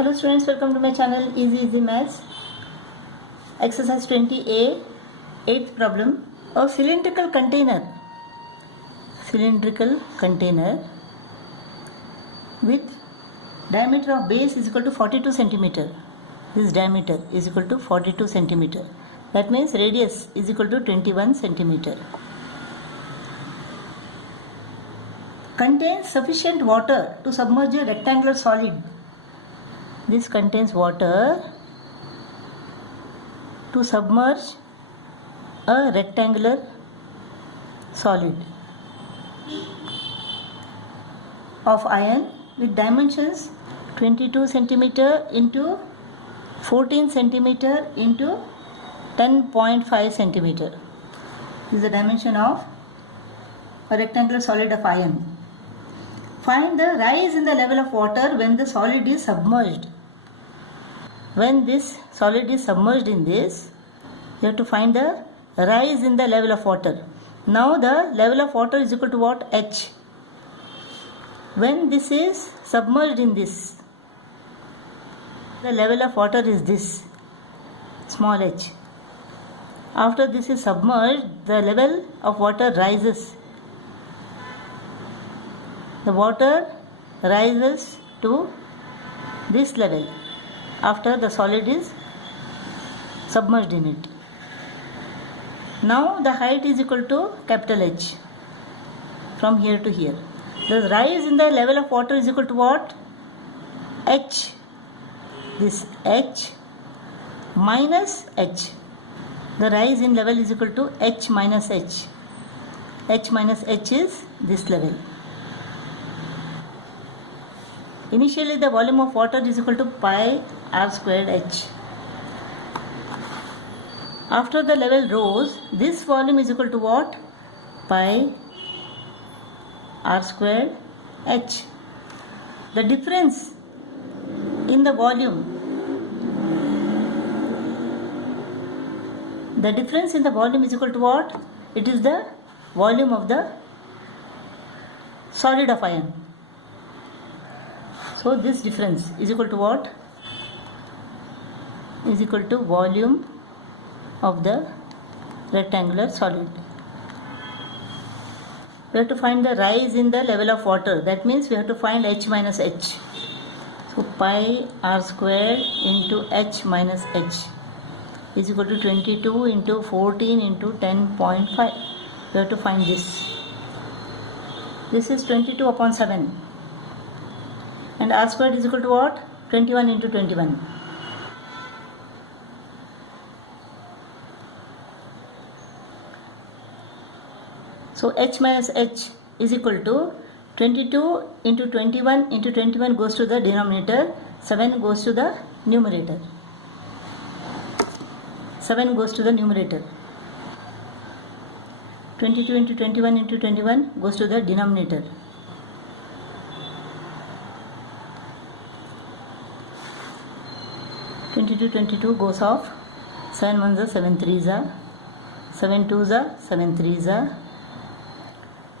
Hello students, welcome to my channel Easy Maths. Exercise 20A, 8th problem. A cylindrical container with diameter of base is equal to 42 centimeter. This diameter is equal to 42 centimeter. That means radius is equal to 21 centimeter. Contains sufficient water to submerge a rectangular solid. This contains water to submerge a rectangular solid of iron with dimensions 22 centimeter into 14 centimeter into 10.5 centimeter. This is the dimension of a rectangular solid of iron. Find the rise in the level of water when the solid is submerged. When this solid is submerged in this, you have to find the rise in the level of water. Now the level of water is equal to what? H. When this is submerged in this, the level of water is this, small h. After this is submerged, the level of water rises. The water rises to this level after the solid is submerged in it. Now the height is equal to capital H from here to here. The rise in the level of water is equal to what? H. This H minus H. The rise in level is equal to H minus H. H minus H is this level. Initially the volume of water is equal to pi r squared h. After the level rose, this volume is equal to what? Pi r squared h. The difference in the volume, is equal to what? It is the volume of the solid of iron. So this difference is equal to what? Is equal to volume of the rectangular solid. We have to find the rise in the level of water. That means we have to find H minus H. So pi r squared into H minus H is equal to 22 into 14 into 10.5. We have to find this. This is 22 upon 7. And r squared is equal to what? 21 into 21. So h minus h is equal to 22 into 21 into 21 goes to the denominator, 7 goes to the numerator. 7 goes to the numerator. 22 into 21 into 21 goes to the denominator. 22 goes off. 7 1s are 7 3s are 7 2s are 7 3s are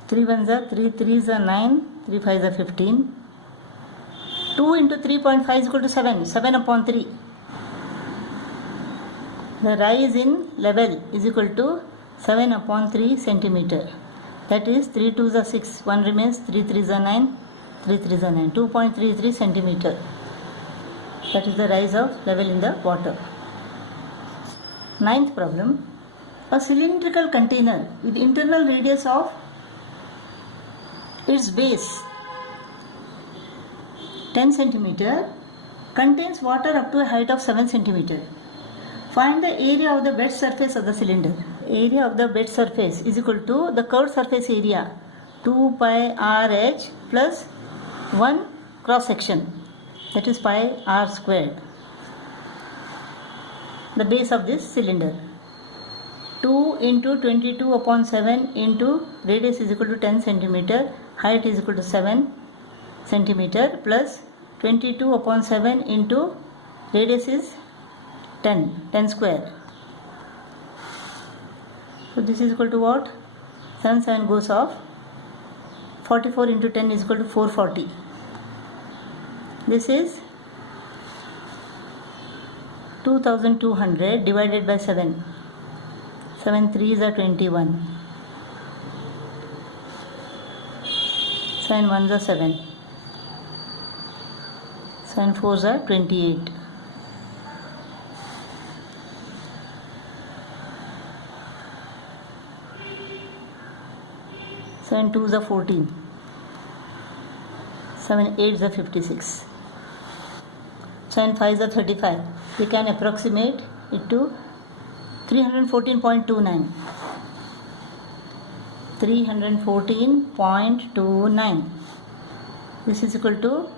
3 1s are 3 3s are 9 3 5s are 15. 2 into 3.5 is equal to 7 upon 3. The rise in level is equal to 7 upon 3 centimeter. That is 3 2s are 6, 1 remains, 3 3s are 9, 3 3s are 9, 2.33 centimeter. That is the rise of level in the water. 9th problem. A cylindrical container with internal radius of its base 10 centimeter contains water up to a height of 7 centimeter. Find the area of the bed surface of the cylinder. Area of the bed surface is equal to the curved surface area 2 pi r h plus 1 cross section. That is pi r squared. The base of this cylinder. 2 into 22 upon 7 into radius is equal to 10 centimeter. Height is equal to 7 centimeter plus 22 upon 7 into radius is 10 square. So this is equal to what? 7 goes off. 44 into 10 is equal to 440. This is 2200 divided by 7. 7 3s are 21. 7 1s are 7. 7 4s are 28. 7 2s are 14. 7 8s are 56. 7 5s are 35. We can approximate it to 314.29. 314.29. This is equal to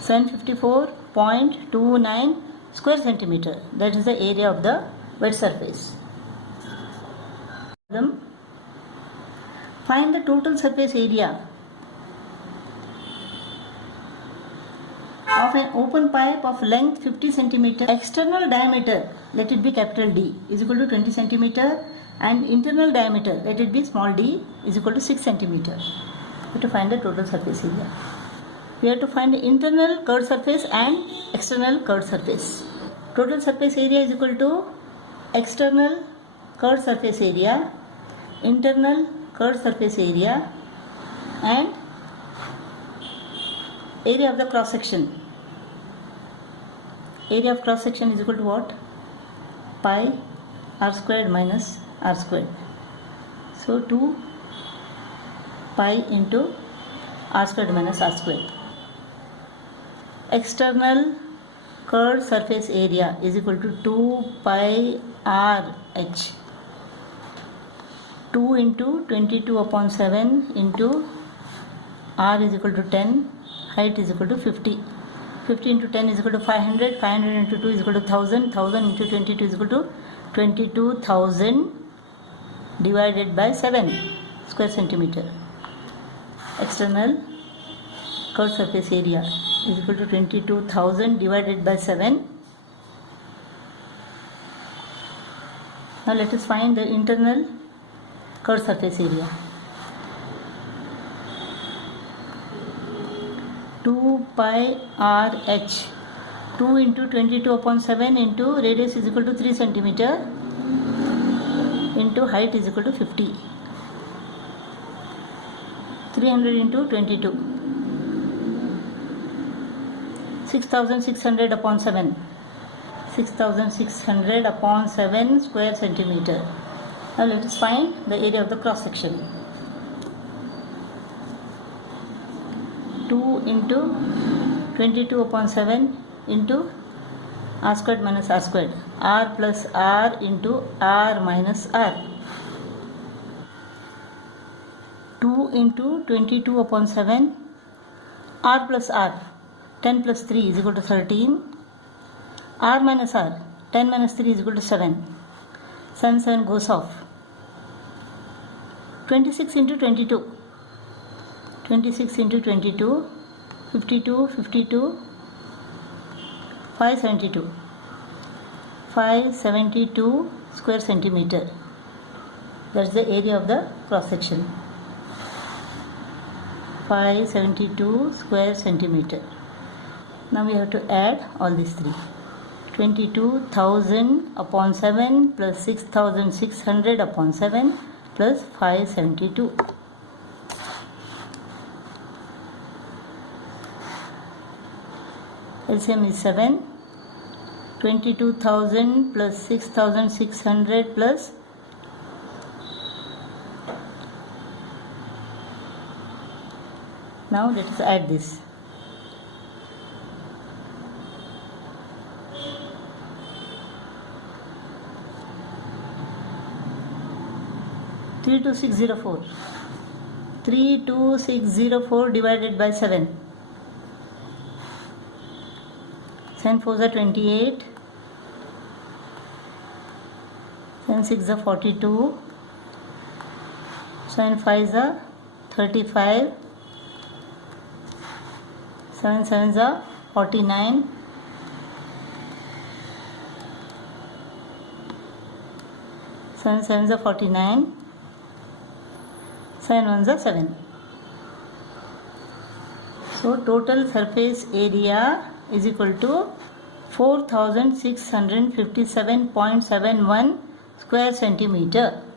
754.29 square centimeter. That is the area of the wet surface. Find the total surface area of an open pipe of length 50 centimeter. External diameter, let it be capital D, is equal to 20 centimeter, and internal diameter, let it be small d, is equal to 6 centimeter. We have to find the total surface area. We have to find the internal curved surface and external curved surface. Total surface area is equal to external curved surface area, internal curved surface area, and area of the cross section. Area of cross section is equal to what? Pi r squared minus r squared. So 2 pi into r squared minus r squared. External curved surface area is equal to 2 pi r h. 2 into 22 upon 7 into r is equal to 10, height is equal to 50. 50 into 10 is equal to 500, 500 into 2 is equal to 1000, 1000 into 22 is equal to 22,000 divided by 7 square centimeter. External curved surface area is equal to 22,000 divided by 7. Now let us find the internal curved surface area. 2 pi r h. 2 into 22 upon 7 into radius is equal to 3 centimeter into height is equal to 50. 300 into 22. 6,600 upon 7. 6,600 upon 7 square centimeter. Now let us find the area of the cross section. 2 into 22 upon 7 into r squared minus r squared. R plus r into r minus r. 2 into 22 upon 7 r plus r. 10 plus 3 is equal to 13. R minus r. 10 minus 3 is equal to 7. 7 7 goes off. 26 into 22. 26 into 22, 52, 52, 572. 572 square centimeter. That's the area of the cross section. 572 square centimeter. Now we have to add all these three. 22,000 upon 7 plus 6,600 upon 7 plus 572. LCM is 7. 22,000 plus 6,600 plus 3 now let us add this. 32604. 32604 divided by 7. 7 4s are 28. 7 6s are 42. 7 5s are 35. 7 7s are 49. 7 7s are 49. 7 1s are 7. So total surface area is equal to 4657.71 square centimeter.